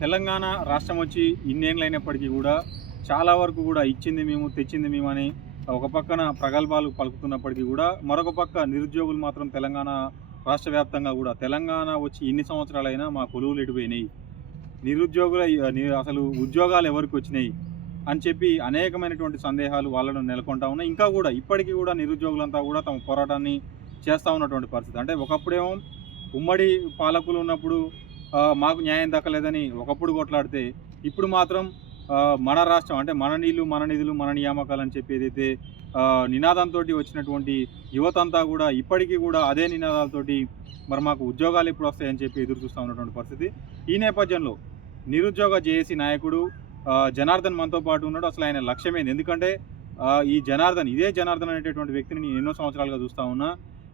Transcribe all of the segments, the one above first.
తెలంగాణ రాష్ట్రం వచ్చి ఇన్నేళ్ళైనప్పటికీ కూడా చాలా వరకు కూడా ఇచ్చింది మేము తెచ్చింది మేము అని ఒక పక్కన ప్రగల్భాలు పలుకుతున్నప్పటికీ కూడా మరొక పక్క నిరుద్యోగులు మాత్రం తెలంగాణ రాష్ట్ర వ్యాప్తంగా కూడా తెలంగాణ వచ్చి ఎన్ని సంవత్సరాలైనా మా కొలువులు ఎడిపోయినాయి నిరుద్యోగుల అసలు ఉద్యోగాలు ఎవరికి వచ్చినాయి అని చెప్పి అనేకమైనటువంటి సందేహాలు వాళ్ళను నెలకొంటా ఉన్నాయి. ఇంకా కూడా ఇప్పటికీ కూడా నిరుద్యోగులంతా కూడా తమ పోరాటాన్ని చేస్తూ ఉన్నటువంటి పరిస్థితి. అంటే ఒకప్పుడేమో ఉమ్మడి పాలకులు ఉన్నప్పుడు మాకు న్యాయం దక్కలేదని ఒకప్పుడు కొట్లాడితే ఇప్పుడు మాత్రం మన రాష్ట్రం అంటే మన నీళ్ళు మన నిధులు మన నియామకాలు అని చెప్పి ఏదైతే నినాదంతో వచ్చినటువంటి యువతంతా కూడా ఇప్పటికీ కూడా అదే నినాదాలతోటి మరి మాకు ఉద్యోగాలు ఎప్పుడు వస్తాయని చెప్పి ఎదురు చూస్తూ ఉన్నటువంటి పరిస్థితి. ఈ నేపథ్యంలో నిరుద్యోగ జేఏసీ నాయకుడు జనార్దన్ మనతో పాటు ఉన్నాడు. అసలు ఆయన లక్ష్యమైంది. ఎందుకంటే ఈ జనార్దన్ ఇదే జనార్దన్ అనేటటువంటి వ్యక్తిని నేను ఎన్నో సంవత్సరాలుగా చూస్తూ ఉన్నా.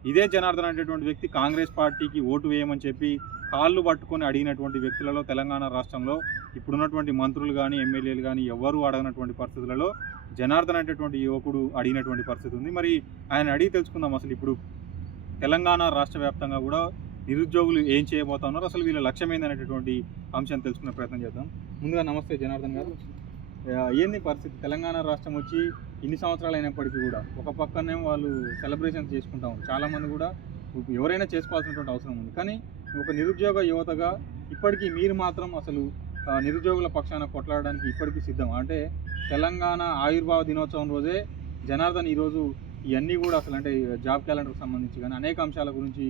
ఇదే జనార్దన్ అనేటటువంటి వ్యక్తి కాంగ్రెస్ పార్టీకి ఓటు వేయమని చెప్పి కాళ్ళు పట్టుకొని అడిగినటువంటి వ్యక్తులలో తెలంగాణ రాష్ట్రంలో ఇప్పుడున్నటువంటి మంత్రులు కానీ ఎమ్మెల్యేలు కానీ ఎవరు అడగనటువంటి పరిస్థితులలో జనార్దన్ అనేటటువంటి యువకుడు అడిగినటువంటి పరిస్థితి ఉంది. మరి ఆయన అడిగి తెలుసుకుందాం అసలు ఇప్పుడు తెలంగాణ రాష్ట్ర వ్యాప్తంగా కూడా నిరుద్యోగులు ఏం చేయబోతున్నారు? అసలు వీళ్ళ లక్ష్యం ఏందనేటటువంటి అంశాన్ని తెలుసుకునే ప్రయత్నం చేద్దాం. ముందుగా నమస్తే జనార్దన్ గారు. ఏంది పరిస్థితి? తెలంగాణ రాష్ట్రం వచ్చి ఇన్ని సంవత్సరాలు అయినప్పటికీ కూడా ఒక పక్కనే వాళ్ళు సెలబ్రేషన్స్ చేసుకుంటాం చాలామంది కూడా ఎవరైనా చేసుకోవాల్సినటువంటి అవసరం ఉంది. కానీ ఒక నిరుద్యోగ యువతగా ఇప్పటికీ మీరు మాత్రం అసలు నిరుద్యోగుల పక్షాన కొట్లాడడానికి ఇప్పటికీ సిద్ధం అంటే తెలంగాణ ఆవిర్భావ దినోత్సవం రోజే జనార్దన్ ఈరోజు ఇవన్నీ కూడా అసలు అంటే జాబ్ క్యాలెండర్కి సంబంధించి కానీ అనేక అంశాల గురించి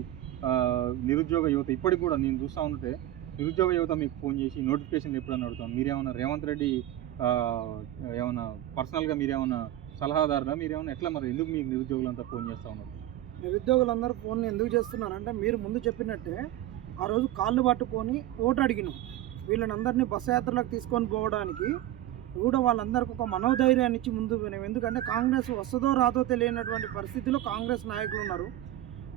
నిరుద్యోగ యువత ఇప్పటికి కూడా నేను చూస్తూ ఉంటే నిరుద్యోగ యువత మీకు ఫోన్ చేసి నోటిఫికేషన్ ఎప్పుడన్నా అడుగుతాం? మీరేమన్నా రేవంత్ రెడ్డి ఏమైనా ఏమన్నా పర్సనల్గా మీరేమన్నా సలహాదారులా? మీరేమన్నా ఎట్లా మరి ఎందుకు మీకు నిరుద్యోగులంతా ఫోన్ చేస్తూ ఉన్నారు? నిరుద్యోగులందరూ ఫోన్లు ఎందుకు చేస్తున్నారంటే మీరు ముందు చెప్పినట్టే ఆ రోజు కాళ్ళు పట్టుకొని ఓటు అడిగినాం. వీళ్ళని అందరినీ బస్సు యాత్రలకు తీసుకొని పోవడానికి కూడా వాళ్ళందరికీ ఒక మనోధైర్యాన్ని ఇచ్చి ముందు పోయినాం. ఎందుకంటే కాంగ్రెస్ వస్తుందో రాదో తెలియనటువంటి పరిస్థితిలో కాంగ్రెస్ నాయకులు ఉన్నారు.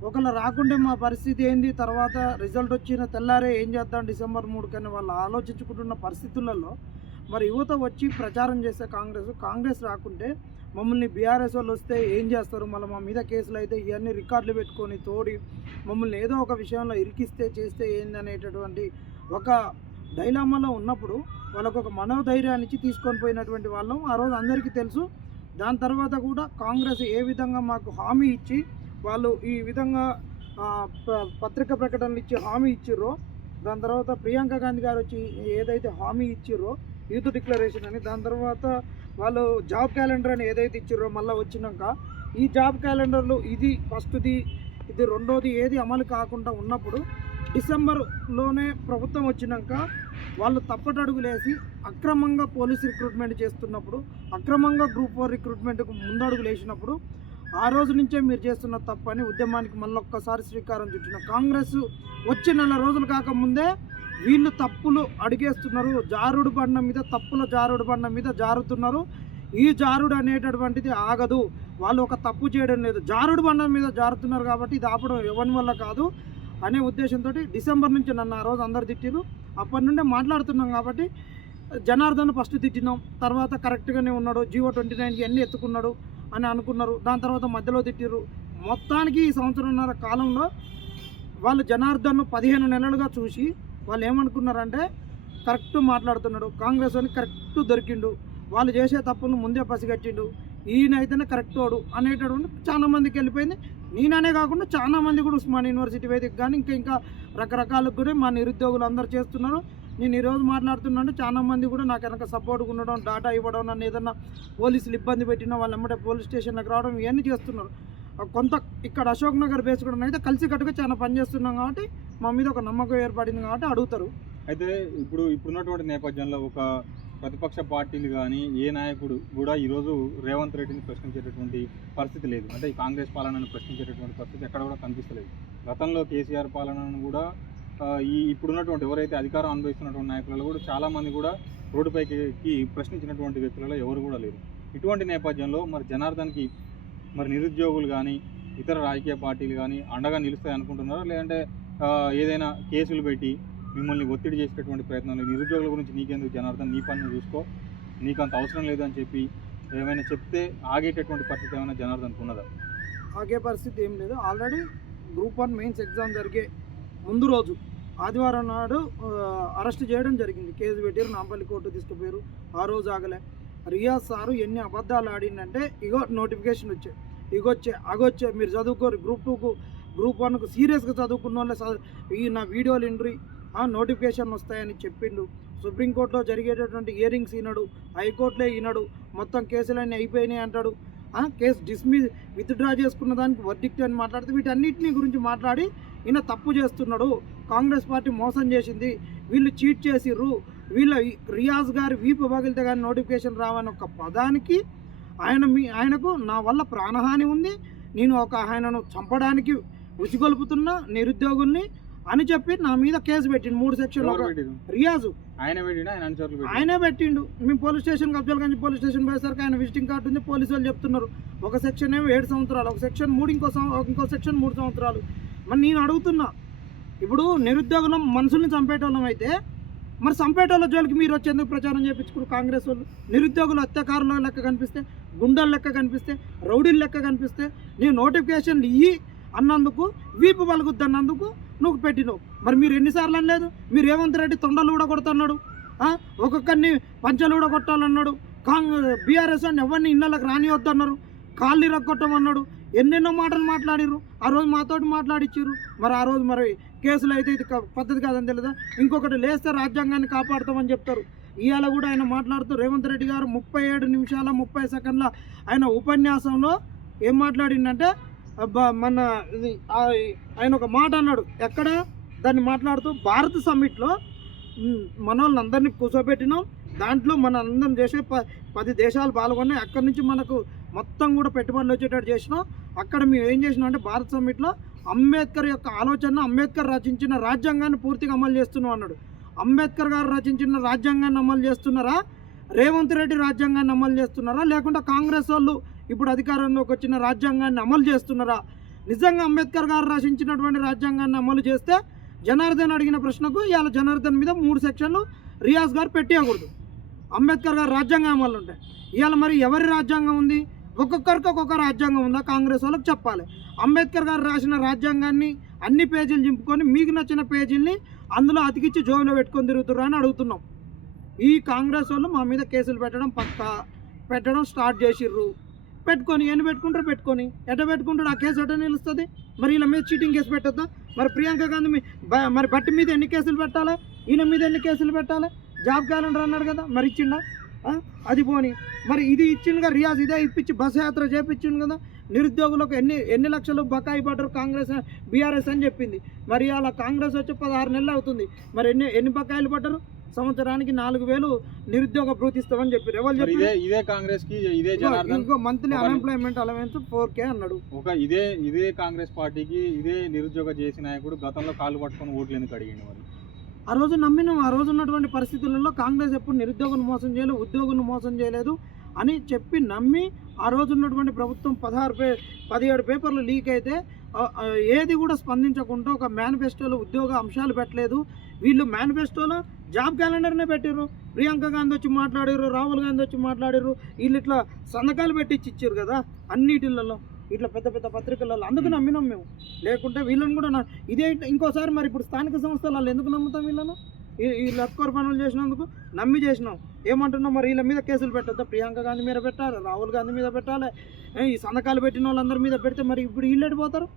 ఒకళ్ళు రాకుంటే మా పరిస్థితి ఏంది? తర్వాత రిజల్ట్ వచ్చిన తెల్లారే ఏం చేద్దాం డిసెంబర్ మూడు కానీ వాళ్ళు ఆలోచించుకుంటున్న పరిస్థితులలో మరి యువత వచ్చి ప్రచారం చేస్తే కాంగ్రెస్ కాంగ్రెస్ రాకుంటే మమ్మల్ని బీఆర్ఎస్ వాళ్ళు వస్తే ఏం చేస్తారు? మళ్ళీ మా మీద కేసులు అయితే ఇవన్నీ రికార్డులు పెట్టుకొని తోడి మమ్మల్ని ఏదో ఒక విషయంలో ఇరికిస్తే చేస్తే ఏందనేటటువంటి ఒక డైలామాలో ఉన్నప్పుడు వాళ్ళకు ఒక మనోధైర్యాన్ని ఇచ్చి తీసుకొని పోయినటువంటి వాళ్ళం. ఆ రోజు అందరికీ తెలుసు. దాని తర్వాత కూడా కాంగ్రెస్ ఏ విధంగా మాకు హామీ ఇచ్చి వాళ్ళు ఈ విధంగా ప- పత్రిక ప్రకటనలు ఇచ్చి హామీ ఇచ్చిర్రో దాని తర్వాత ప్రియాంక గాంధీ గారు వచ్చి ఏదైతే హామీ ఇచ్చిర్రో యూత్ డిక్లరేషన్ అని దాని తర్వాత వాళ్ళు జాబ్ క్యాలెండర్ అని ఏదైతే ఇచ్చిర్రో మళ్ళీ వచ్చినాక ఈ జాబ్ క్యాలెండర్లో ఇది ఫస్ట్ది ఇది రెండోది ఏది అమలు కాకుండా ఉన్నప్పుడు డిసెంబర్లోనే ప్రభుత్వం వచ్చినాక వాళ్ళు తప్పటడుగులేసి అక్రమంగా పోలీస్ రిక్రూట్మెంట్ చేస్తున్నప్పుడు అక్రమంగా గ్రూప్ ఫోర్ రిక్రూట్మెంట్కు ముందడుగులు వేసినప్పుడు ఆ రోజు నుంచే మీరు చేస్తున్న తప్పని ఉద్యమానికి మళ్ళొక్కసారి శ్రీకారం చుట్టిన కాంగ్రెస్ వచ్చే నెల రోజులు కాకముందే వీళ్ళు తప్పులు అడిగేస్తున్నారు. జారుడు బండ మీద తప్పుల జారుడు బండ మీద జారుతున్నారు. ఈ జారుడు అనేటటువంటిది ఆగదు. వాళ్ళు ఒక తప్పు చేయడం లేదు. జారుడు బండ మీద జారుతున్నారు కాబట్టి ఇది ఆపడం ఎవరి వల్ల కాదు అనే ఉద్దేశంతో డిసెంబర్ నుంచి నన్ను ఆ రోజు అందరు తిట్టిరు అప్పటి నుండే మాట్లాడుతున్నాం కాబట్టి జనార్దన్ ఫస్ట్ తిట్టినాం. తర్వాత కరెక్ట్గానే ఉన్నాడు. జియో ట్వంటీ నైన్కి అన్ని ఎత్తుకున్నాడు అని అనుకున్నారు. దాని తర్వాత మధ్యలో తిట్టిరు మొత్తానికి ఈ సంవత్సరంన్నర కాలంలో వాళ్ళు జనార్దన్ను పదిహేను నెలలుగా చూసి వాళ్ళు ఏమనుకున్నారంటే కరెక్ట్ మాట్లాడుతున్నాడు. కాంగ్రెస్ అని కరెక్ట్ దొరికిండు. వాళ్ళు చేసే తప్పును ముందే పసిగట్టిండు. ఈయన అయితేనే కరెక్ట్ వాడు అనేటటువంటి చాలా మందికి వెళ్ళిపోయింది. నేననే కాకుండా చాలా మంది కూడా ఉస్మాన్ యూనివర్సిటీ వేదిక కానీ ఇంకా ఇంకా రకరకాలకు కూడా మా నిరుద్యోగులు అందరు చేస్తున్నారు. నేను ఈరోజు మాట్లాడుతున్నాను చాలా మంది కూడా నాకు వెనక సపోర్ట్గా ఉండడం డాటా ఇవ్వడం నన్ను ఏదన్నా పోలీసులు ఇబ్బంది పెట్టినా వాళ్ళు ఎమ్మటే పోలీస్ స్టేషన్లకు రావడం ఇవన్నీ చేస్తున్నారు. కొంత ఇక్కడ అశోక్ నగర్ బేస్ కూడా అయితే కలిసికట్టుగా చాలా పని చేస్తున్నాం కాబట్టి మా మీద ఒక నమ్మకం ఏర్పడింది కాబట్టి అడుగుతారు. అయితే ఇప్పుడు ఇప్పుడున్నటువంటి నేపథ్యంలో ఒక ప్రతిపక్ష పార్టీలు కానీ ఏ నాయకుడు కూడా ఈరోజు రేవంత్ రెడ్డిని ప్రశ్నించేటటువంటి పరిస్థితి లేదు. అంటే ఈ కాంగ్రెస్ పాలనను ప్రశ్నించేటటువంటి పరిస్థితి ఎక్కడ కూడా కనిపిస్తలేదు. గతంలో కేసీఆర్ పాలనను కూడా ఈ ఇప్పుడున్నటువంటి ఎవరైతే అధికారం అనుభవిస్తున్నటువంటి నాయకులలో కూడా చాలామంది కూడా రోడ్డుపైకి ప్రశ్నించినటువంటి వ్యక్తులలో ఎవరు కూడా లేరు. ఇటువంటి నేపథ్యంలో మరి జనార్దన్కి మరి నిరుద్యోగులు కానీ ఇతర రాజకీయ పార్టీలు కానీ అండగా నిలుస్తాయి అనుకుంటున్నారా? లేదంటే ఏదైనా కేసులు పెట్టి మిమ్మల్ని ఒత్తిడి చేసేటటువంటి ప్రయత్నాలు నిరుద్యోగుల గురించి నీకెందుకు జనార్దన్? నీ పని చూసుకో. నీకు అంత అవసరం లేదు అని చెప్పి ఏమైనా చెప్తే ఆగేటటువంటి పరిస్థితి ఏమైనా జనార్దన్ ఉన్నదా? ఆగే పరిస్థితి ఏం లేదు. Already group one mains exam జరిగే ముందు రోజు ఆదివారం నాడు అరెస్ట్ చేయడం జరిగింది. కేసు పెట్టారు. నాంపల్లి కోర్టు తీసుకుపోయారు. ఆ రోజు ఆగలే. రియాజ్ సారు ఎన్ని అబద్ధాలు ఆడిందంటే ఇగో నోటిఫికేషన్ వచ్చాయి ఇగొచ్చే అగొచ్చే మీరు చదువుకోరు గ్రూప్ టూకు గ్రూప్ వన్కు సీరియస్గా చదువుకున్న వాళ్ళే ఈ నా వీడియోలు ఇండ్రి నోటిఫికేషన్ వస్తాయని చెప్పిండు. సుప్రీంకోర్టులో జరిగేటటువంటి ఇయరింగ్స్ ఈనడు హైకోర్టులో ఈనడు మొత్తం కేసులన్నీ అయిపోయినాయి అంటాడు. కేసు డిస్మిస్ విత్డ్రా చేసుకున్న దానికి వర్డిక్ట్ అని మాట్లాడితే వీటన్నిటిని గురించి మాట్లాడి ఈయన తప్పు చేస్తున్నాడు. కాంగ్రెస్ పార్టీ మోసం చేసింది వీళ్ళు చీట్ చేసిర్రు వీళ్ళ రియాజ్ గారి వీపు పగిలితే కానీ నోటిఫికేషన్ రావని ఒక పదానికి ఆయన మీ ఆయనకు నా వల్ల ప్రాణహాని ఉంది నేను ఒక ఆయనను చంపడానికి ఉసిగొలుపుతున్న నిరుద్యోగుల్ని అని చెప్పి నా మీద కేసు పెట్టిండు. మూడు సెక్షన్లు? రియాజు. ఆయన పెట్టిండు? మేము police station Afzalgunj police station పోయేసరికి ఆయన విజిటింగ్ కార్డు ఉంది పోలీసు వాళ్ళు చెప్తున్నారు. ఒక సెక్షన్ ఏమో ఏడు సంవత్సరాలు ఒక సెక్షన్ మూడు ఇంకో ఇంకో సెక్షన్ మూడు సంవత్సరాలు. మరి నేను అడుగుతున్నా ఇప్పుడు నిరుద్యోగులం మనుషుల్ని చంపేటోళ్ళం అయితే మరి చంపేటోళ్ళ జోలికి మీరు వచ్చేందుకు ప్రచారం చేయించుకుని కాంగ్రెస్ వాళ్ళు నిరుద్యోగులు హత్యాకారుల లెక్క కనిపిస్తే గుండెల లెక్క కనిపిస్తే రౌడీల లెక్క కనిపిస్తే నీ నోటిఫికేషన్లు ఇయ్యి అన్నందుకు వీపు పలుకుద్ది అన్నందుకు నువ్వు పెట్టినావు. మరి మీరు ఎన్నిసార్లు అనలేదు? మీరు రేవంత్ రెడ్డి తొండలు కూడా కొడుతున్నాడు ఒక్కొక్కరిని పంచలు కూడా కొట్టాలన్నాడు కాంగ్రెస్ బీఆర్ఎస్ అని ఎవరిని ఇళ్ళకి రానివద్దన్నారు కాళ్ళు ఇరగొట్టమన్నాడు ఎన్నెన్నో మాటలు మాట్లాడిర్రు ఆ రోజు మాతోటి మాట్లాడిచ్చిర్రు మరి ఆ రోజు మరి కేసులు అయితే ఇది పద్ధతి కాదని తెలియదా ఇంకొకటి లేస్తే రాజ్యాంగాన్ని కాపాడుతామని చెప్తారు. ఇవాళ కూడా ఆయన మాట్లాడుతూ రేవంత్ రెడ్డి గారు ముప్పై ఏడు నిమిషాల ముప్పై సెకండ్ల ఆయన ఉపన్యాసంలో ఏం మాట్లాడిందంటే మన ఇది ఆ- ఆయన ఒక మాట అన్నాడు. ఎక్కడ? దాన్ని మాట్లాడుతూ భారత్ సమ్మిట్లో మన వాళ్ళందరినీ కూర్చోబెట్టినాం. దాంట్లో మన అందరం చేసే ప పది దేశాలు పాల్గొన్నాయి. అక్కడి నుంచి మనకు మొత్తం కూడా పెట్టుబడులు వచ్చేటట్టు చేసినాం. అక్కడ మేము ఏం చేసినాం అంటే భారత్ సమ్మిట్లో అంబేద్కర్ యొక్క ఆలోచన అంబేద్కర్ రచించిన రాజ్యాంగాన్ని పూర్తిగా అమలు చేస్తున్నాం అన్నాడు. అంబేద్కర్ గారు రచించిన రాజ్యాంగాన్ని అమలు చేస్తున్నారా? రేవంత్ రెడ్డి రాజ్యాంగాన్ని అమలు చేస్తున్నారా? లేకుంటే కాంగ్రెస్ వాళ్ళు ఇప్పుడు అధికారంలోకి వచ్చిన రాజ్యాంగాన్ని అమలు చేస్తున్నారా? నిజంగా అంబేద్కర్ గారు రచించినటువంటి రాజ్యాంగాన్ని అమలు చేస్తే జనార్దన్ అడిగిన ప్రశ్నకు ఇవాళ జనార్దన్ మీద మూడు సెక్షన్లు రియాజ్ గారు పెట్టేయకూడదు అంబేద్కర్ గారు రాజ్యాంగం అమలు ఉంటాయి ఇవాళ మరి ఎవరి రాజ్యాంగం ఉంది? ఒక్కొక్కరికి ఒక్కొక్క రాజ్యాంగం ఉందా? కాంగ్రెస్ వాళ్ళకి చెప్పాలి. అంబేద్కర్ గారు రాసిన రాజ్యాంగాన్ని అన్ని పేజీలు చింపుకొని మీకు నచ్చిన పేజీల్ని అందులో అతికిచ్చి జోబులో పెట్టుకొని తిరుగుతుర్రు అని అడుగుతున్నాం. ఈ కాంగ్రెస్ వాళ్ళు మా మీద కేసులు పెట్టడం పక్కా. పెట్టడం స్టార్ట్ చేసిర్రు. పెట్టుకొని ఎన్ని పెట్టుకుంటారు? పెట్టుకొని. ఎట పెట్టుకుంటాడు? ఆ కేసు ఎట నిలుస్తుంది? మరి వీళ్ళ మీద చీటింగ్ కేసు పెట్టొద్దా? మరి ప్రియాంక గాంధీ మీ- బ- మరి బట్టి మీద ఎన్ని కేసులు పెట్టాలి? ఈయన మీద ఎన్ని కేసులు పెట్టాలి? జాబ్ క్యాలెండర్ అన్నాడు కదా మరి ఇచ్చిండా? అది పోని. మరి ఇది ఇచ్చిండుగా రియాజ్ ఇదే ఇప్పించి బస్ యాత్ర చేపించిండు కదా. నిరుద్యోగులకు ఎన్ని ఎన్ని లక్షలు బకాయి పడ్డారు కాంగ్రెస్ బీఆర్ఎస్ అని చెప్పింది. మరి అలా కాంగ్రెస్ వచ్చి పదహారు నెలలు అవుతుంది. మరి ఎన్ని ఎన్ని బకాయిలు పడ్డారు? సంవత్సరానికి నాలుగు వేలు నిరుద్యోగ భృతి ఇస్తామని చెప్పారు. ఎవరు ఇదే ఇదే కాంగ్రెస్కి ఇదే ఇంకో monthly unemployment allowance four K అన్నాడు. ఒక ఇదే ఇదే కాంగ్రెస్ పార్టీకి ఇదే నిరుద్యోగ చేసిన నాయకుడు గతంలో కాళ్ళు పట్టుకొని ఓట్లు ఎందుకు అడిగిండు మరి? ఆ రోజు నమ్మినాం ఆ రోజు ఉన్నటువంటి పరిస్థితులలో కాంగ్రెస్ ఎప్పుడు నిరుద్యోగులను మోసం చేయలేదు ఉద్యోగులను మోసం చేయలేదు అని చెప్పి నమ్మి ఆ రోజు ఉన్నటువంటి ప్రభుత్వం పదహారు పే పదిహేడు పేపర్లు లీక్ అయితే ఏది కూడా స్పందించకుండా ఒక మేనిఫెస్టోలో ఉద్యోగ అంశాలు పెట్టలేదు. వీళ్ళు మేనిఫెస్టోలో జాబ్ క్యాలెండర్నే పెట్టారు ప్రియాంక గాంధీ వచ్చి మాట్లాడారు రాహుల్ గాంధీ వచ్చి మాట్లాడారు వీళ్ళు ఇట్లా సంతకాలు పెట్టించి ఇచ్చారు కదా అన్నిటిలలో. ఇట్లా పెద్ద పెద్ద పత్రికలలో అందుకు నమ్మినాం మేము. లేకుంటే వీళ్ళని కూడా ఇదే ఇంకోసారి మరి ఇప్పుడు స్థానిక సంస్థలు వాళ్ళు ఎందుకు నమ్ముతాం వీళ్ళను? ఈ- లక్కోర్ పనులు చేసినందుకు నమ్మి చేసినాం. ఏమంటున్నాం మరి వీళ్ళ మీద కేసులు పెట్టద్దా? ప్రియాంక గాంధీ మీద పెట్టాలి? రాహుల్ గాంధీ మీద పెట్టాలి? ఈ సంతకాలు పెట్టిన వాళ్ళందరి మీద పెడితే మరి ఇప్పుడు వీళ్ళు ఎడిపోతారు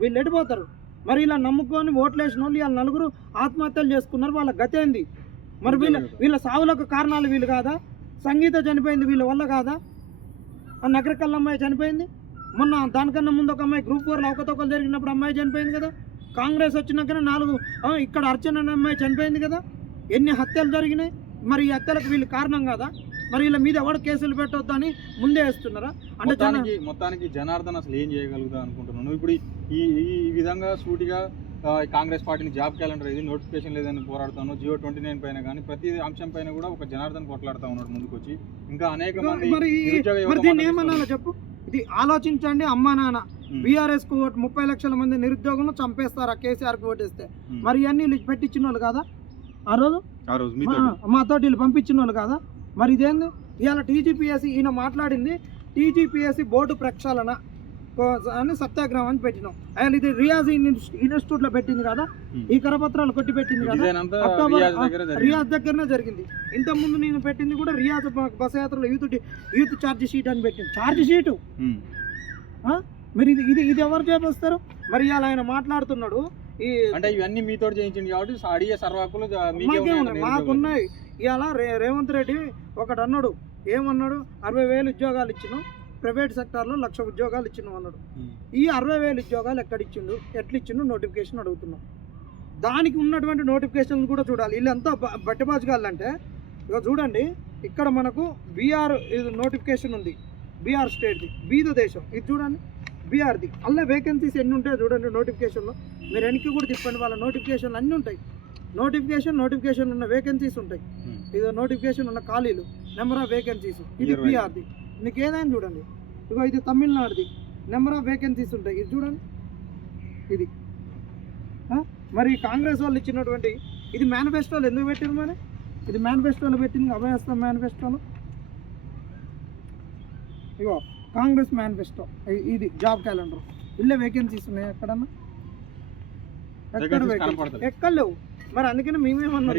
వీళ్ళు ఎడిపోతారు మరి ఇలా నమ్ముకొని ఓట్లు వేసిన వాళ్ళు వీళ్ళ నలుగురు ఆత్మహత్యలు చేసుకున్నారు. వాళ్ళ గతి ఏంది? మరి వీళ్ళ వీళ్ళ సావులకు కారణాలు వీళ్ళు కాదా? సంగీత చనిపోయింది వీళ్ళ వల్ల కాదా? ఆ నగరకల్ అమ్మాయి చనిపోయింది? మొన్న దానికన్నా ముందు ఒక అమ్మాయి గ్రూప్ ఫోర్లో అవకతవకలు జరిగినప్పుడు అమ్మాయి చనిపోయింది కదా? కాంగ్రెస్ వచ్చినాకనే నాలుగు ఇక్కడ అర్చన అనే అమ్మాయి చనిపోయింది కదా? ఎన్ని హత్యలు జరిగినాయి? మరి ఈ హత్యలకు వీళ్ళు కారణం కదా? మరి వీళ్ళ మీద ఎవరు కేసులు పెట్టొద్దు అని ముందే వేస్తున్నారా? అంటే మొత్తానికి మొత్తానికి జనార్దన్ అసలు ఏం చేయగలుగుతా అనుకుంటున్నాను ఇప్పుడు ఈ ఈ విధంగా సూటిగా కాంగ్రెస్ పార్టీని జాబ్ క్యాలెండర్ ఇది నోటిఫికేషన్ లేదని పోరాడుతాను. జియో ట్వంటీ నైన్ పైన కానీ ప్రతి అంశం పైన కూడా ఒక జనార్దన్ కొట్లాడుతూ ఉన్నాడు ముందుకొచ్చి. ఇంకా అనేక మంది చెప్పు? ఇది ఆలోచించండి అమ్మా నాన్న. బీఆర్ఎస్కు ఓటు ముప్పై లక్షల మంది నిరుద్యోగులను చంపేస్తారా? కేసీఆర్కు ఓటేస్తే. మరి వీళ్ళు పెట్టించిన వాళ్ళు కాదా? ఆ రోజు? ఆ రోజు మా- వీళ్ళు పంపించిన వాళ్ళు కాదా? మరి ఇదేంది? ఇవాళ టీజీపీఎస్సీ ఈయన మాట్లాడింది టీజీపీఎస్సీ బోర్డు ప్రక్షాళన. అని సత్యాగ్రహం అని పెట్టినాం. అండ్ ఇది రియాజ్ ఇన్స్టి- ఇన్స్టిట్యూట్లో పెట్టింది కదా. ఈ కరపత్రాలు కొట్టి పెట్టింది కదా అక్టోబర్ రియాజ్ జరిగింది. దగ్గరనే జరిగింది. ఇంతకుముందు నేను పెట్టింది కూడా రియాజ్ బస్ యాత్రలో యూత్ యూత్ ఛార్జ్ షీట్ అని పెట్టింది. Charge sheet. మరి ఇది ఇది ఇది ఎవరు చేపిస్తారు? మరి ఇవాళ ఆయన మాట్లాడుతున్నాడు ఈ అంటే ఇవన్నీ మీతో చేయించింది కాబట్టి అడిగే సర్వాకులు. మాకున్నాయి ఇవాళ రేవంత్ రెడ్డి ఒకటి అన్నాడు ఏమన్నాడు? అరవై వేలు ఉద్యోగాలు ఇచ్చినాం. ప్రైవేట్ సెక్టార్లో లక్ష ఉద్యోగాలు ఇచ్చినాం అన్నాడు. ఈ అరవై వేలు ఉద్యోగాలు ఎక్కడ ఇచ్చిండు? ఎట్లా ఇచ్చిండు? నోటిఫికేషన్ అడుగుతున్నాం. దానికి ఉన్నటువంటి నోటిఫికేషన్ కూడా చూడాలి. వీళ్ళంతా బ- బట్టబాజుగాళ్ళు అంటే ఇక చూడండి ఇక్కడ మనకు బీఆర్ ఇది నోటిఫికేషన్ ఉంది. బీఆర్ స్టేట్ది బీద దేశం. ఇది చూడండి బీఆర్ది. అలా వేకెన్సీస్ ఎన్ని ఉంటాయో చూడండి నోటిఫికేషన్లో. మీరు వెనక్కి కూడా తిప్పండి వాళ్ళ నోటిఫికేషన్లు అన్నీ ఉంటాయి. నోటిఫికేషన్ నోటిఫికేషన్ ఉన్న వేకెన్సీస్ ఉంటాయి. ఇది నోటిఫికేషన్ ఉన్న ఖాళీలు నెంబర్ ఆఫ్ వేకెన్సీస్ ఇది. బీఆర్ది. మీకు ఏదైనా చూడండి. ఇగో ఇది తమిళనాడుది. నెంబర్ ఆఫ్ వేకెన్సీస్ ఉంటాయి. ఇది చూడండి. ఇది? మరి కాంగ్రెస్ వాళ్ళు ఇచ్చినటువంటి ఇది మేనిఫెస్టోలు ఎందుకు పెట్టింది మరి? ఇది మేనిఫెస్టోలో పెట్టింది అభయస్తం మేనిఫెస్టోలో ఇగో కాంగ్రెస్ మేనిఫెస్టో ఇది జాబ్ క్యాలెండర్ ఇల్లే వేకెన్సీస్ ఉన్నాయి ఎక్కడన్నా? ఎక్కడ. ఎక్కడ లేవు. మరి అందుకనే మేమేమన్నాం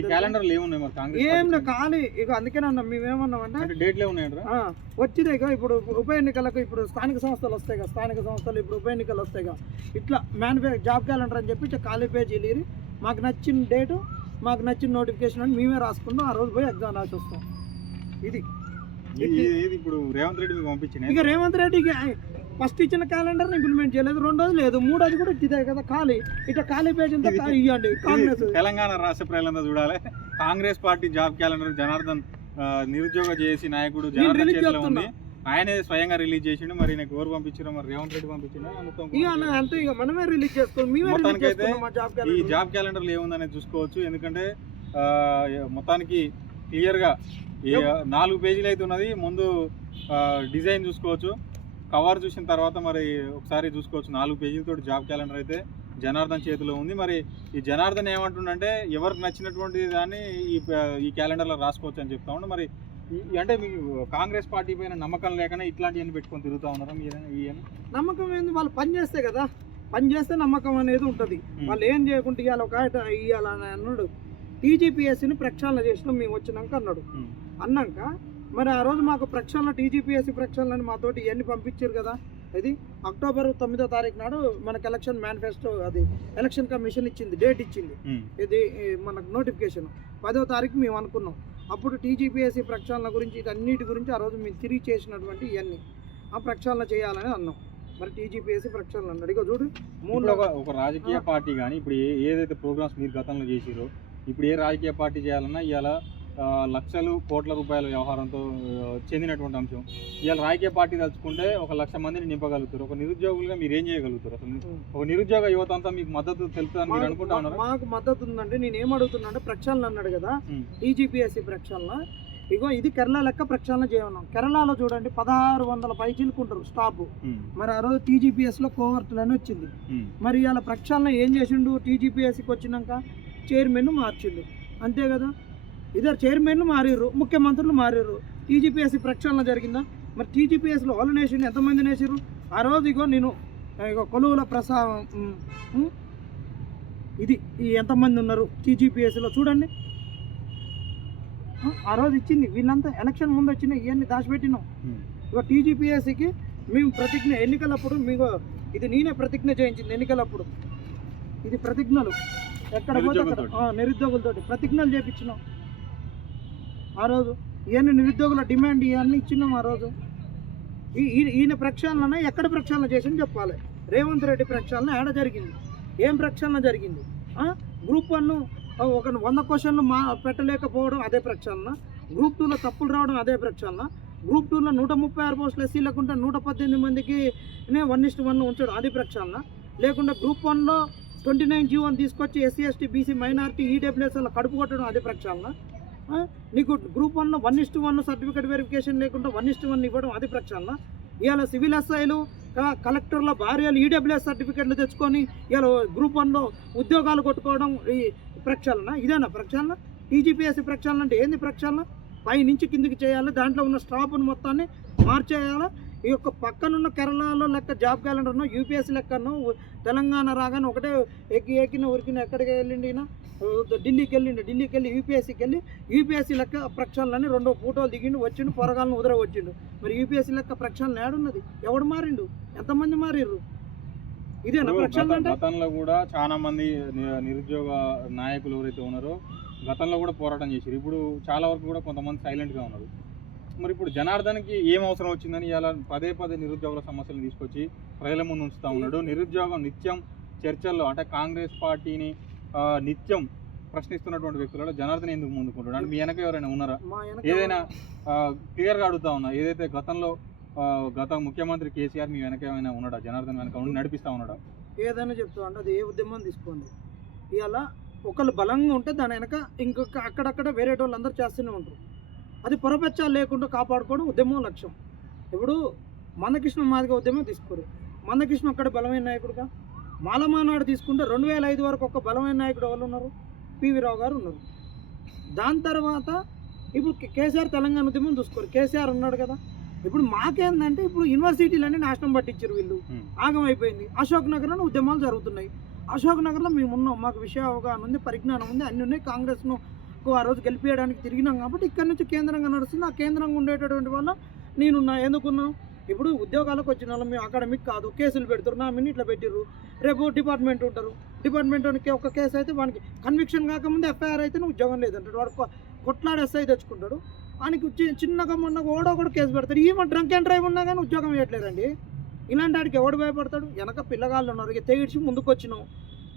కాంగ్రెస్ ఏం ఖాళీ. ఇక అందుకనే అన్నాం మేమేమన్నాం అంటే డేట్లే ఉన్నాయంటారా? ఆ, వచ్చినాయి ఇక ఇప్పుడు ఉప ఎన్నికలకు ఇప్పుడు స్థానిక సంస్థలు వస్తాయి కదా స్థానిక సంస్థలు ఇప్పుడు ఉప ఎన్నికలు వస్తాయి కదా ఇట్లా మ్యానుఫ్యా జాబ్ క్యాలెండర్ అని చెప్పి ఖాళీ పేజీలు ఇరి మాకు నచ్చిన డేటు మాకు నచ్చిన నోటిఫికేషన్ అని మేమే రాసుకుంటాం ఆ రోజు పోయి ఎగ్జామ్ రాసి వస్తాం. ఇది. ఇప్పుడు రేవంత్ రెడ్డి పంపించిన ఇక రేవంత్ రెడ్డికి ఫస్ట్ ఇచ్చిన క్యాలెండర్ని ఇంప్లిమెంట్ చేయలేదు. రెండోది లేదు మూడోది కూడా ఇదే కదా ఖాళీ. ఇట్లా ఖాళీ పేజీ అంతా ఇవ్వండి కాంగ్రెస్. తెలంగాణ రాష్ట్ర ప్రజలంతా చూడాలి. Congress party job calendar Janardhan నిరుద్యోగ చేసి నాయకుడు జనార్దన్ చేతిలో. ఉంది. ఆయనే స్వయంగా రిలీజ్ చేసిండు. మరి నాకు ఎవరు పంపించారో మరి రేవంత్ రెడ్డి పంపించిండు? మనమే రిలీజ్ చేసుకోవాలి ఈ క్యాలెండర్. జాబ్ క్యాలెండర్లు ఏముందనేది చూసుకోవచ్చు. ఎందుకంటే మొత్తానికి క్లియర్గా నాలుగు పేజీలు అయితే ఉన్నది. ముందు డిజైన్ చూసుకోవచ్చు. కవర్ చూసిన తర్వాత మరి ఒకసారి చూసుకోవచ్చు. నాలుగు పేజీలతో జాబ్ క్యాలెండర్ అయితే జనార్దన్ చేతిలో ఉంది. మరి ఈ జనార్దన్ ఏమంటుండంటే ఎవరికి నచ్చినటువంటి దాన్ని ఈ ఈ క్యాలెండర్లో రాసుకోవచ్చు అని చెప్తా ఉండే. మరి అంటే మీకు కాంగ్రెస్ పార్టీ పైన నమ్మకం లేకనే ఇట్లాంటివన్నీ పెట్టుకొని తిరుగుతూ ఉన్నారా. మీరు ఈయన నమ్మకం ఏంది? వాళ్ళు పని చేస్తే కదా. పని చేస్తే నమ్మకం అనేది ఉంటుంది. వాళ్ళు ఏం చేయకుండా ఇవాళ ఒక ఇవ్వాలని అన్నాడు. టీజీపీఎస్సీని ప్రక్షాళన చేసినాం మేము వచ్చినాక అన్నాడు. అన్నాక మరి ఆ రోజు మాకు ప్రక్షాళన టీజీపీఎస్సీ ప్రక్షాళన అని మాతోటి ఇవన్నీ పంపించారు కదా. ఇది అక్టోబర్ తొమ్మిదో తారీఖు నాడు మనకు ఎలక్షన్ మేనిఫెస్టో అది ఎలక్షన్ కమిషన్ ఇచ్చింది డేట్ ఇచ్చింది. ఇది మనకు నోటిఫికేషన్. పదో తారీఖు మేము అనుకున్నాం. అప్పుడు టీజీపీఎస్సీ ప్రక్షాళన గురించి ఇటన్నిటి గురించి ఆ రోజు మేము తిరిగి చేసినటువంటి ఇవన్నీ. ఆ ప్రక్షాళన చేయాలని అన్నాం. మరి టీజీపీఎస్సీ ప్రక్షాళన అన్నాడు. ఇక చూడు మూడు ఒక రాజకీయ పార్టీ కానీ ఇప్పుడు ఏదైతే ప్రోగ్రామ్స్ మీరు గతంలో చేసిరో ఇప్పుడు ఏ రాజకీయ పార్టీ చేయాలన్నా ఇవాళ లక్షలు కోట్ల రూపాయల వ్యవహారంతో చెందినటువంటి అంశం. ఇవాళ రాజకీయ పార్టీ తలుచుకుంటే ఒక లక్ష మందిని నింపగలుగుతారు. ఒక నిరుద్యోగులుగా మీరు ఏం చేయగలుగుతారు? అసలు ఒక నిరుద్యోగ యువత అంతా మీకు మద్దతు తెలుపుతుందని మీరు అనుకుంటా ఉన్నారా? మాకు మద్దతు ఉందండి నేను ఏం అడుగుతున్నా అంటే ప్రక్షాళన అన్నాడు కదా. టీజీపీఎస్సీ ప్రక్షాళన. ఇగో ఇది కేరళ లెక్క ప్రక్షాళన చేయమన్నాం. కేరళలో చూడండి పదహారు వందల పై చిలుకుంటారు స్టాప్. మరి ఆ రోజు టీజీపీఎస్లో కోవర్టులు అని వచ్చింది. మరి ఇవాళ ప్రక్షాళన ఏం చేసిండు? టీజీపీఎస్సీకి వచ్చినాక చైర్మన్ మార్చిండు. అంతే కదా? ఇద్దరు చైర్మన్లు మారిర్రు ముఖ్యమంత్రులు మారిర్రు. టీజీపీఎస్సీ ప్రక్షాళన జరిగిందా? మరి టీజీపీఎస్లో వాళ్ళు నేసిండు ఎంతమంది నేసిర్రు? ఆ రోజు ఇగో నేను ఇగో కొలువుల ప్రసా ఇది ఈ ఎంతమంది ఉన్నారు టీజీపీఎస్సీలో చూడండి. ఆ, రోజు ఇచ్చింది వీళ్ళంతా ఎలక్షన్ ముందు వచ్చిన ఇవన్నీ దాచిపెట్టినాం. ఇక టీజీపీఎస్సీకి మేము ప్రతిజ్ఞ ఎన్నికలప్పుడు మీకు ఇది నేనే ప్రతిజ్ఞ చేయించింది ఎన్నికలప్పుడు. ఇది ప్రతిజ్ఞలు. ఎక్కడ పోతే నిరుద్యోగులతోటి. నిరుద్యోగులతోటి ప్రతిజ్ఞలు చేపించినాం. ఆ రోజు. ఇవన్నీ నిరుద్యోగుల డిమాండ్ ఇవన్నీ ఇచ్చినాం ఆ రోజు. ఈ- ఈయన ప్రక్షాళన ఎక్కడ ప్రక్షాళన చేసింది చెప్పాలి. రేవంత్ రెడ్డి ప్రక్షాళన ఏడ జరిగింది. ఏం ప్రక్షాళన జరిగింది? గ్రూప్ వన్ ఒక వంద క్వశ్చన్లు మా పెట్టలేకపోవడం అదే ప్రక్షాళన. గ్రూప్ టూలో తప్పులు రావడం అదే ప్రక్షాళన. గ్రూప్ టూలో నూట ముప్పై ఆరు పోస్టులు ఎస్సీ లేకుండా నూట పద్దెనిమిది మందికి వన్ ఇస్ట్ వన్ ఉంచడం. అది ప్రక్షాళన. లేకుంటే గ్రూప్ వన్లో ట్వంటీ నైన్ జీవోని తీసుకొచ్చి SC ST BC minority EWS అలా కడుపు కొట్టడం అది ప్రక్షాళన. నీకు group one one is to one certificate verification లేకుండా వన్ ఇస్ట్ వన్ ఇవ్వడం అది ప్రక్షాళన. ఇవాళ సివిల్ ఎస్ఐలు కలెక్టర్ల భార్యలు ఈడబ్ల్యూఎస్ సర్టిఫికెట్లు తెచ్చుకొని ఇవాళ గ్రూప్ వన్లో ఉద్యోగాలు కొట్టుకోవడం ఈ ప్రక్షాళన. ఇదేనా ప్రక్షాళన? టీజీపీఎస్సీ ప్రక్షాళన అంటే ఏంది ప్రక్షాళన? పై నుంచి కిందికి చేయాలి దాంట్లో ఉన్న స్టాఫ్ను మొత్తాన్ని మార్చేయాలి? ఈ యొక్క పక్కనున్న కేరళలో లెక్క జాబ్ క్యాలెండర్ను యూపీఎస్సీ లెక్కను తెలంగాణ రాగానే ఒకటే ఎక్కి ఎక్కిన ఉరికిన ఎక్కడికి వెళ్ళిండినా ఢిల్లీకి వెళ్ళిండు ఢిల్లీకి వెళ్ళి యూపీఎస్సీకి వెళ్ళి యూపీఎస్సీ లెక్క ప్రక్షాళనని రెండు ఫోటోలు దిగిండు వచ్చిండు పొరగాలను ఉదర వచ్చిండు. మరి యూపీఎస్సీ లెక్క ప్రక్షాళన ఏడున్నది? ఎవడు మారిండు? ఎంతమంది మారిర్రు? ఇదేనా ప్రక్షాళన అంటే? గతంలో కూడా చాలా మంది నిరుద్యోగ నాయకులు ఎవరైతే ఉన్నారో గతంలో కూడా పోరాటం చేశారు ఇప్పుడు చాలా వరకు కూడా కొంతమంది సైలెంట్గా ఉన్నారు. మరి ఇప్పుడు జనార్దన్కి ఏం అవసరం వచ్చిందని ఇలా పదే పదే నిరుద్యోగుల సమస్యలను తీసుకొచ్చి ప్రజల ముందు ఉంచుతా ఉన్నాడు. నిరుద్యోగం నిత్యం చర్చల్లో అంటే కాంగ్రెస్ పార్టీని నిత్యం ప్రశ్నిస్తున్నటువంటి వ్యక్తులలో జనార్దన్ ఎందుకు ముందుకుంటాడు అంటే మీ వెనక ఎవరైనా ఉన్నారా? ఏదైనా క్లియర్గా అడుగుతా ఉన్నా ఏదైతే గతంలో గత ముఖ్యమంత్రి కేసీఆర్ మీ వెనక ఏమైనా ఉన్నాడా? జనార్దన్ వెనక ఉండి నడిపిస్తా ఉన్నాడా? ఏదైనా చెప్తా అంటే అది ఏ ఉద్యమం తీసుకోండి. ఇవాళ ఒకళ్ళు బలంగా ఉంటే దాని వెనక ఇంకొక అక్కడక్కడ వేరే వాళ్ళు అందరూ చేస్తూనే ఉంటారు. అది పొరపచ్చాలు లేకుండా కాపాడుకోవడం ఉద్యమం లక్ష్యం. ఇప్పుడు మందకృష్ణ మాదిగ ఉద్యమం తీసుకోరు. మందకృష్ణ ఒక్కడ బలమైన నాయకుడుగా మాలమానాడు తీసుకుంటే రెండు వేల ఐదు వరకు ఒక బలమైన నాయకుడు ఎవరు ఉన్నారు? పివి రావు గారు ఉన్నారు. దాని తర్వాత ఇప్పుడు కేసీఆర్ తెలంగాణ ఉద్యమం చూసుకోరు. కేసీఆర్ ఉన్నాడు కదా. ఇప్పుడు మాకేందంటే ఇప్పుడు యూనివర్సిటీలన్నీ నాశనం పట్టించారు వీళ్ళు. ఆగం అయిపోయింది అశోక్ నగర్లో ఉద్యమాలు జరుగుతున్నాయి. అశోక్ నగర్లో మేము ఉన్నాం. మాకు విషయ అవగాహన ఉంది పరిజ్ఞానం ఉంది అన్ని ఉన్నాయి. కాంగ్రెస్ను ఆ రోజు గెలిపించడానికి తిరిగినాం కాబట్టి ఇక్కడ నుంచి కేంద్రంగా నడుస్తుంది. ఆ కేంద్రంగా ఉండేటటువంటి వల్ల నేనున్నా. ఎందుకున్నాం? ఇప్పుడు ఉద్యోగాలకు వచ్చిన వాళ్ళు మేము అకాడమిక్ కాదు కేసులు పెడతారు నా మిని ఇట్లా పెట్టిర్రు. రేపు డిపార్ట్మెంట్ ఉంటారు. డిపార్ట్మెంట్ ఒక కేసు అయితే వానికి కన్విక్షన్ కాకముందు ఎఫ్ఐఆర్ అయితే ఉద్యోగం లేదంటాడు. వాడు కొ- కొట్లాడి ఎస్ఐ తెచ్చుకుంటాడు. ఆయనకి చి- చిన్నగా మొన్న ఓడో కూడా కేసు పెడతాడు. ఈమె డ్రంక్ అండ్ డ్రైవ్ ఉన్నా కానీ ఉద్యోగం ఇవ్వట్లేదండి ఇలాంటి వాడికి ఎవడు భయపడతాడు? వెనక పిల్లగాళ్ళు ఉన్నారు. ఇక తెగిడ్చి ముందుకు వచ్చినాం.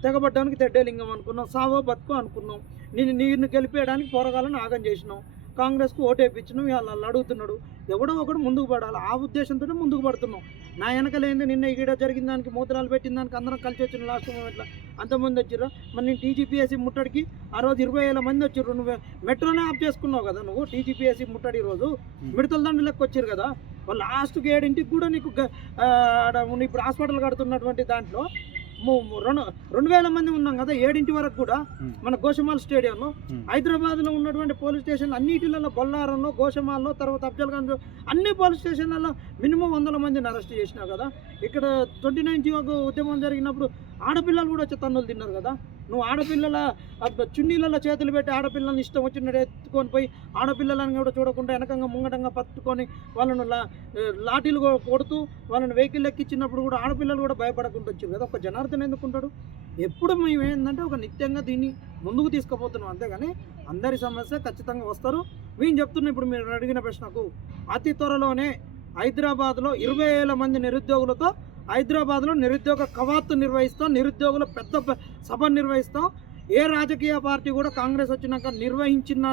తెగబడ్డానికి తెడ్డేలింగం అనుకున్నాం. సావో బతుకో అనుకున్నాం. నేను నీరుని గెలిపేయడానికి పోరగాలను ఆగం చేసినాం. కాంగ్రెస్కు ఓటేపించినాం వాళ్ళు అడుగుతున్నాడు. ఎవడో ఒకడు ముందుకు పడాలి. ఆ ఉద్దేశంతో ముందుకు పడుతున్నాం. నా వెనకలేంది నిన్న ఈడ జరిగిన దానికి మూత్రాలు పెట్టిన దానికి అందరం కలిసి వచ్చిన లాస్ట్ మూమెంట్లో అంతమంది వచ్చిర్రు? మరి నేను టీజీపీఎస్సీ ముట్టడికి ఆ రోజు ఇరవై వేల మంది వచ్చిర్రు. నువ్వు మెట్రోనే ఆఫ్ చేసుకున్నావు కదా నువ్వు? టీజీపీఎస్సీ ముట్టడి రోజు? మిడతల దండు లెక్క వచ్చారు కదా? వాళ్ళు లాస్ట్కి ఏడింటికి కూడా నీకు ఇప్పుడు హాస్పిటల్ కడుతున్నటువంటి దాంట్లో రెండు రెండు వేల మంది ఉన్నాం కదా ఏడింటి వరకు కూడా. మన గోషమాల్ స్టేడియంలో Hmm. హైదరాబాద్లో ఉన్నటువంటి పోలీస్ స్టేషన్ అన్నిటిలలో బొల్లారంలో గోషమాల్లో తర్వాత అఫ్జల్గంజ్ అన్ని పోలీస్ స్టేషన్లలో మినిమం వందల మందిని అరెస్ట్ చేసినావు కదా ఇక్కడ ట్వంటీ నైన్ ఉద్యమం జరిగినప్పుడు ఆడపిల్లలు కూడా వచ్చి తన్నులు తిన్నారు కదా నువ్వు ఆడపిల్లల చున్నీలలో చేతులు పెట్టి ఆడపిల్లల్ని ఇష్టం వచ్చినట్టు ఎత్తుకొని పోయి ఆడపిల్లలను కూడా చూడకుండా వెనకంగా ముంగటంగా పట్టుకొని వాళ్ళను లా లాఠీలు కొడుతూ వాళ్ళని వెహికల్ ఎక్కించినప్పుడు కూడా ఆడపిల్లలు కూడా భయపడకుండా వచ్చారు. కదా ఒక జనార్దన్ ఎందుకుంటాడు ఎప్పుడు మేము ఏంటంటే ఒక నిత్యంగా దీన్ని ముందుకు తీసుకుపోతున్నాం. అంతేగాని అందరి సమస్య ఖచ్చితంగా వస్తారు. మేము చెప్తున్నా ఇప్పుడు మీరు అడిగిన ప్రశ్నకు అతి త్వరలోనే హైదరాబాద్లో ఇరవై వేల మంది నిరుద్యోగులతో హైదరాబాద్లో నిరుద్యోగ కవాతు నిర్వహిస్తాం నిరుద్యోగుల పెద్ద సభ నిర్వహిస్తాం. ఏ రాజకీయ పార్టీ కూడా కాంగ్రెస్ వచ్చినాక నిర్వహించిన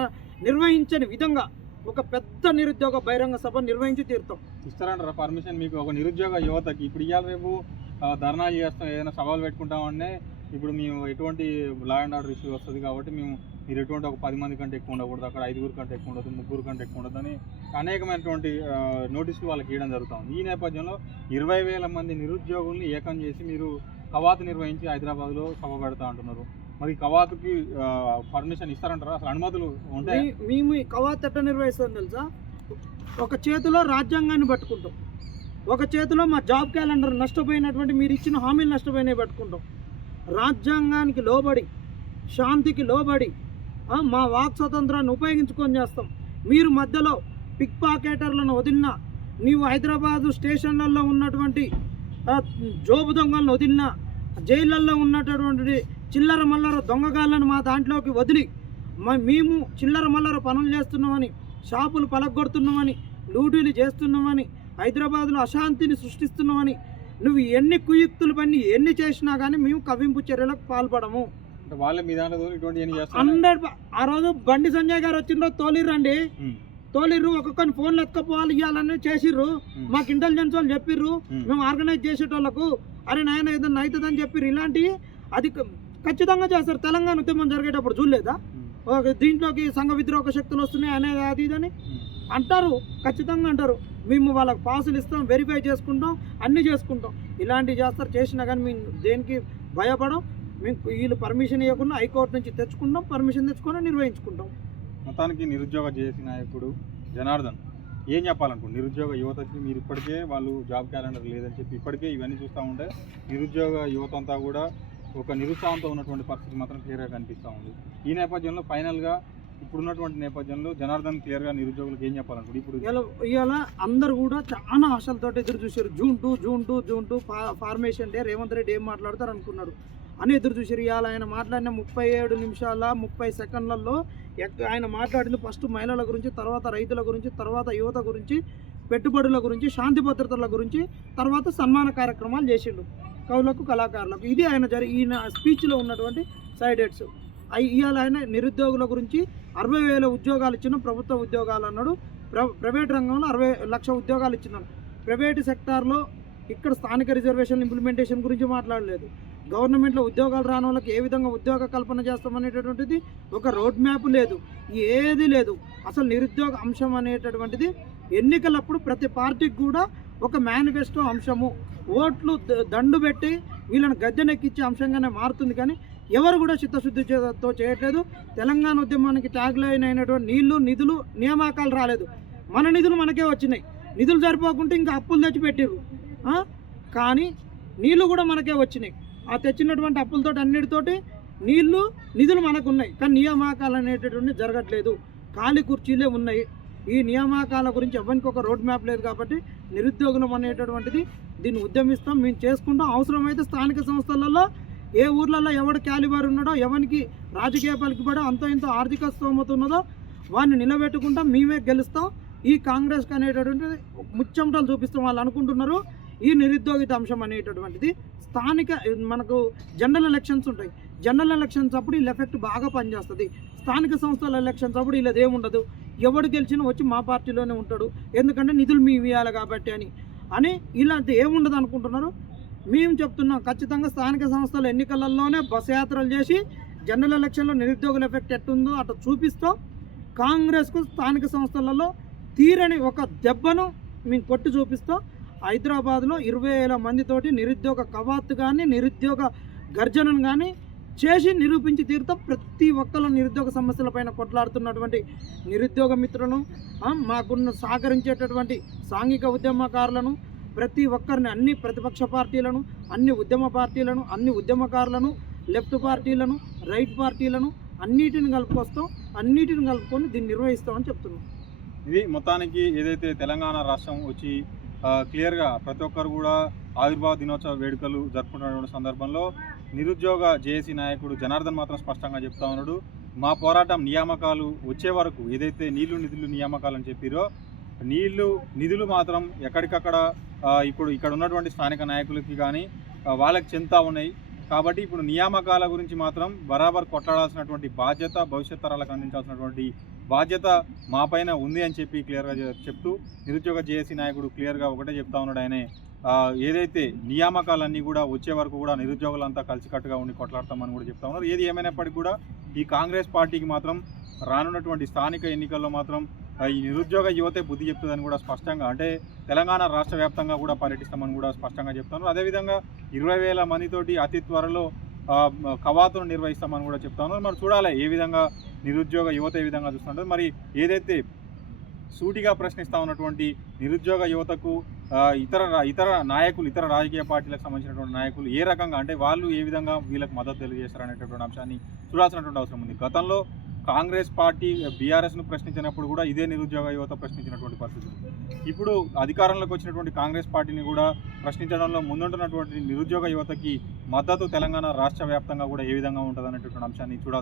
నిర్వహించని విధంగా ఒక పెద్ద నిరుద్యోగ బహిరంగ సభ నిర్వహించి తీరుతాం. ఇస్తారంటారా? పర్మిషన్ మీకు ఒక నిరుద్యోగ యువతకి. ఇప్పుడు ఇవాళ రేపు ధర్నా చేస్తాం ఏదైనా సవాలు పెట్టుకుంటామంటే ఇప్పుడు మేము ఎటువంటి లా అండ్ ఆర్డర్ ఇష్యూ వస్తుంది కాబట్టి మేము మీరు ఎటువంటి ఒక పది మంది కంటే ఎక్కువ ఉండకూడదు అక్కడ ఐదుగురు కంటే ఎక్కువ ఉండదు ముగ్గురు కంటే ఎక్కువ ఉండదు అని అనేకమైనటువంటి నోటీసులు వాళ్ళకి ఇవ్వడం జరుగుతుంది. ఈ నేపథ్యంలో ఇరవై వేల మంది నిరుద్యోగుల్ని ఏకం చేసి మీరు కవాతు నిర్వహించి హైదరాబాద్లో సభ పెడతా అంటున్నారు. మరి కవాతుకి పర్మిషన్ ఇస్తారంటారా? అసలు అనుమతులు ఉంటాయి మేము ఈ కవాత్ ఎట్ట నిర్వహిస్తాం తెలుసా? ఒక చేతిలో రాజ్యాంగాన్ని పట్టుకుంటాం. ఒక చేతిలో మా జాబ్ క్యాలెండర్ నష్టపోయినటువంటి మీరు ఇచ్చిన హామీలు నష్టపోయినవి పట్టుకుంటాం. రాజ్యాంగానికి లోబడి శాంతికి లోబడి మా వాక్ స్వతంత్రాన్ని ఉపయోగించుకొని చేస్తాం. మీరు మధ్యలో పిక్ పాకెటర్లను వదిలినా నీవు హైదరాబాదు స్టేషన్లలో ఉన్నటువంటి జోబు దొంగలను వదిలినా జైళ్ళల్లో ఉన్నటువంటి చిల్లర మల్లర దొంగగాళ్ళను మా దాంట్లోకి వదిలి మ- మేము చిల్లర మల్లర పనులు చేస్తున్నామని షాపులు పలగొడుతున్నామని లూటీలు చేస్తున్నామని హైదరాబాద్లో అశాంతిని సృష్టిస్తున్నామని నువ్వు ఎన్ని కుయుక్తులు పని ఎన్ని చేసినా కానీ మేము కవింపు చర్యలకు పాల్పడము. వాళ్ళే మీ దాంట్లో హండ్రెడ్ ఆ రోజు బండి సంజయ్ గారు వచ్చిండ్రో తోలిర్రండి. ఉమ్, తోలిర్రు ఒక్కొక్కరిని ఫోన్లు ఎత్తుకపోవాలి ఇవ్వాలని చేసిర్రు. మాకు ఇంటెలిజెన్స్ వాళ్ళు చెప్పిర్రు. మేము ఆర్గనైజ్ చేసేటోళ్ళకు అరే నాయన ఏదన్నా అవుతుందని చెప్పిర్రు. ఇలాంటివి అది ఖచ్చితంగా చేస్తారు. తెలంగాణ ఉద్యమం జరిగేటప్పుడు చూడలేదా? దీంట్లోకి సంఘ విద్రోహ శక్తులు వస్తున్నాయి అనేది అది ఇదని. అంటారు. ఖచ్చితంగా అంటారు. మేము వాళ్ళకి పాసులు ఇస్తాం వెరిఫై చేసుకుంటాం అన్నీ చేసుకుంటాం. ఇలాంటివి చేస్తారు. చేసినా కానీ మేము దేనికి భయపడం మేము వీళ్ళు పర్మిషన్ ఇవ్వకుండా హైకోర్టు నుంచి తెచ్చుకుంటాం పర్మిషన్ తెచ్చుకొని నిర్వహించుకుంటాం. మొత్తానికి నిరుద్యోగ చేసి నాయకుడు జనార్దన్ ఏం చెప్పాలనుకుంటున్నారు? నిరుద్యోగ యువతకి మీరు ఇప్పటికే వాళ్ళు జాబ్ క్యాలెండర్ లేదని చెప్పి ఇప్పటికే ఇవన్నీ చూస్తూ ఉంటే నిరుద్యోగ యువత అంతా కూడా ఒక నిరుత్సాహంతో ఉన్నటువంటి పరిస్థితి మాత్రం క్లియర్గా కనిపిస్తూ ఉంది. ఈ నేపథ్యంలో ఫైనల్గా ఇప్పుడున్నటువంటి నేపథ్యంలో జనార్దన్ క్లియర్గా నిరుద్యోగులకు ఏం చెప్పాలనుకుంటున్నారు? ఇప్పుడు ఇవాళ అందరు కూడా చాలా ఆశలతో ఎదురు చూశారు. June two June two June two formation day Revanth Reddy ఏం మాట్లాడతారు అనుకున్నారు అని ఎదురు చూసారు ఇవాళ ఆయన మాట్లాడిన ముప్పై ఏడు నిమిషాల ముప్పై సెకండ్లలో ఎక్క- ఆయన మాట్లాడింది ఫస్ట్ మహిళల గురించి తర్వాత రైతుల గురించి తర్వాత యువత గురించి పెట్టుబడుల గురించి శాంతి భద్రతల గురించి తర్వాత సన్మాన కార్యక్రమాలు చేసిండు. కవులకు కళాకారులకు. ఇది ఆయన జరి ఈయన స్పీచ్లో ఉన్నటువంటి సైడ్ హెడ్స్ ఇవాళ ఆయన నిరుద్యోగుల గురించి అరవై వేల ఉద్యోగాలు ఇచ్చిన ప్రభుత్వ ఉద్యోగాలు అన్నాడు. ప్ర ప్రైవేట్ రంగంలో అరవై లక్ష ఉద్యోగాలు ఇచ్చినాను ప్రైవేటు సెక్టార్లో ఇక్కడ స్థానిక రిజర్వేషన్ ఇంప్లిమెంటేషన్ గురించి మాట్లాడలేదు. గవర్నమెంట్లో ఉద్యోగాలు రాని వాళ్ళకి ఏ విధంగా ఉద్యోగ కల్పన చేస్తామనేటటువంటిది ఒక రోడ్ మ్యాప్ లేదు. ఏది లేదు. అసలు నిరుద్యోగ అంశం అనేటటువంటిది ఎన్నికలప్పుడు ప్రతి పార్టీకి కూడా ఒక మేనిఫెస్టో అంశము. ఓట్లు ద- దండు పెట్టి వీళ్ళని గద్దెనెక్కిచ్చే అంశంగానే మారుతుంది కానీ ఎవరు కూడా చిత్తశుద్ధితో చేయట్లేదు. తెలంగాణ ఉద్యమానికి ట్యాగ్లైన్ అయినటువంటి నీళ్ళు నిధులు నియామకాలు రాలేదు. మన నిధులు మనకే వచ్చినాయి. నిధులు సరిపోకుంటే ఇంకా అప్పులు తెచ్చి పెట్టిర్రు కానీ నీళ్ళు కూడా మనకే వచ్చినాయి. ఆ తెచ్చినటువంటి అప్పులతోటి అన్నిటితోటి నీళ్ళు నిధులు మనకు ఉన్నాయి కానీ నియామకాలు అనేటటువంటి జరగట్లేదు. ఖాళీ కుర్చీలే ఉన్నాయి. ఈ నియామకాల గురించి ఎవరికి ఒక రోడ్ మ్యాప్ లేదు కాబట్టి నిరుద్యోగం అనేటటువంటిది దీన్ని ఉద్యమిస్తాం మేము చేసుకుంటాం. అవసరమైతే స్థానిక సంస్థలలో ఏ ఊర్లలో ఎవడు క్యాలిబర్ ఉన్నాడో ఎవరికి రాజకీయ పలికిబడో అంత ఇంత ఆర్థిక స్తోమత ఉన్నదో వాడిని నిలబెట్టుకుంటాం మేమే గెలుస్తాం. ఈ కాంగ్రెస్కి అనేటటువంటి ముచ్చమటలు చూపిస్తాం వాళ్ళు అనుకుంటున్నారు. ఈ నిరుద్యోగిత అంశం అనేటటువంటిది స్థానిక మనకు జనరల్ ఎలక్షన్స్ ఉంటాయి. జనరల్ ఎలక్షన్స్ అప్పుడు వీళ్ళ ఎఫెక్ట్ బాగా పనిచేస్తుంది. స్థానిక సంస్థల ఎలక్షన్స్ అప్పుడు వీళ్ళది ఏముండదు. ఎవడు గెలిచినా వచ్చి మా పార్టీలోనే ఉంటాడు. ఎందుకంటే నిధులు మీ ఇవ్వాలి కాబట్టి అని. అని ఇలాంటి ఏముండదు అనుకుంటున్నారు? మేము చెప్తున్నాం ఖచ్చితంగా స్థానిక సంస్థల ఎన్నికలలోనే బస్ యాత్రలు చేసి జనరల్ ఎలక్షన్లో నిరుద్యోగుల ఎఫెక్ట్ ఎట్టుందో అట్లా చూపిస్తాం కాంగ్రెస్కు స్థానిక సంస్థలలో తీరని ఒక దెబ్బను మేము కొట్టి చూపిస్తాం హైదరాబాద్లో ఇరవై వేల మందితోటి నిరుద్యోగ కవాత్ కానీ నిరుద్యోగ గర్జనను కానీ చేసి నిరూపించి తీరుతో ప్రతి ఒక్కరు నిరుద్యోగ సమస్యలపైన కొట్లాడుతున్నటువంటి నిరుద్యోగ మిత్రులను మాకున్న సహకరించేటటువంటి సాంఘిక ఉద్యమకారులను ప్రతి ఒక్కరిని అన్ని ప్రతిపక్ష పార్టీలను అన్ని ఉద్యమ పార్టీలను అన్ని ఉద్యమకారులను లెఫ్ట్ పార్టీలను రైట్ పార్టీలను అన్నిటిని కలుపుకొస్తాం అన్నిటిని కలుపుకొని దీన్ని నిర్వహిస్తామని చెప్తున్నాం. ఇది మొత్తానికి ఏదైతే తెలంగాణ రాష్ట్రం వచ్చి క్లియర్గా ప్రతి ఒక్కరు కూడా ఆవిర్భావ దినోత్సవ వేడుకలు జరుపుకుంటున్నటువంటి సందర్భంలో నిరుద్యోగ జేఏసీ నాయకుడు జనార్దన్ మాత్రం స్పష్టంగా చెప్తా ఉన్నాడు. మా పోరాటం నియామకాలు వచ్చే వరకు ఏదైతే నీళ్ళు నిధులు నియామకాలు అని చెప్పిరో నీళ్ళు నిధులు మాత్రం ఎక్కడికక్కడ ఇప్పుడు ఇక్కడ ఉన్నటువంటి స్థానిక నాయకులకి కానీ వాళ్ళకి చెంతా ఉన్నాయి. కాబట్టి ఇప్పుడు నియామకాల గురించి మాత్రం బరాబర్ కొట్లాడాల్సినటువంటి బాధ్యత భవిష్యత్ తరాలకు అందించాల్సినటువంటి బాధ్యత మా పైన ఉంది అని చెప్పి క్లియర్గా చెప్తూ నిరుద్యోగ జేఏసీ నాయకుడు క్లియర్గా ఒకటే చెప్తా ఉన్నాడు ఆయనే. ఏదైతే నియామకాలన్నీ కూడా వచ్చే వరకు కూడా నిరుద్యోగులంతా కలిసికట్టుగా ఉండి కొట్లాడతామని కూడా చెప్తా ఉన్నారు. ఏది ఏమైనప్పటికీ కూడా ఈ కాంగ్రెస్ పార్టీకి మాత్రం రానున్నటువంటి స్థానిక ఎన్నికల్లో మాత్రం ఈ నిరుద్యోగ యువతే బుద్ధి చెప్తుందని కూడా స్పష్టంగా అంటే తెలంగాణ రాష్ట్ర వ్యాప్తంగా కూడా పర్యటిస్తామని కూడా స్పష్టంగా చెప్తున్నారు. అదేవిధంగా ఇరవై వేల మందితోటి అతి త్వరలో కవాతును నిర్వహిస్తామని కూడా చెప్తాను మరి చూడాలి ఏ విధంగా నిరుద్యోగ యువత ఏ విధంగా చూస్తుంటారు. మరి ఏదైతే సూటిగా ప్రశ్నిస్తా ఉన్నటువంటి నిరుద్యోగ యువతకు ఇతర ఇతర నాయకులు ఇతర రాజకీయ పార్టీలకు సంబంధించినటువంటి నాయకులు ఏ రకంగా అంటే వాళ్ళు ఏ విధంగా వీళ్ళకి మద్దతు తెలియజేస్తారు అనేటటువంటి అంశాన్ని చూడాల్సినటువంటి అవసరం ఉంది. గతంలో కాంగ్రెస్ పార్టీ బీఆర్ఎస్ను ప్రశ్నించినప్పుడు కూడా ఇదే నిరుద్యోగ యువత ప్రశ్నించినటువంటి పరిస్థితి ఇప్పుడు అధికారంలోకి వచ్చినటువంటి కాంగ్రెస్ పార్టీని కూడా ప్రశ్నించడంలో ముందుంటున్నటువంటి నిరుద్యోగ యువతకి మద్దతు తెలంగాణ రాష్ట్ర వ్యాప్తంగా కూడా ఏ విధంగా ఉంటుంది అనేటటువంటి అంశాన్ని చూడాలి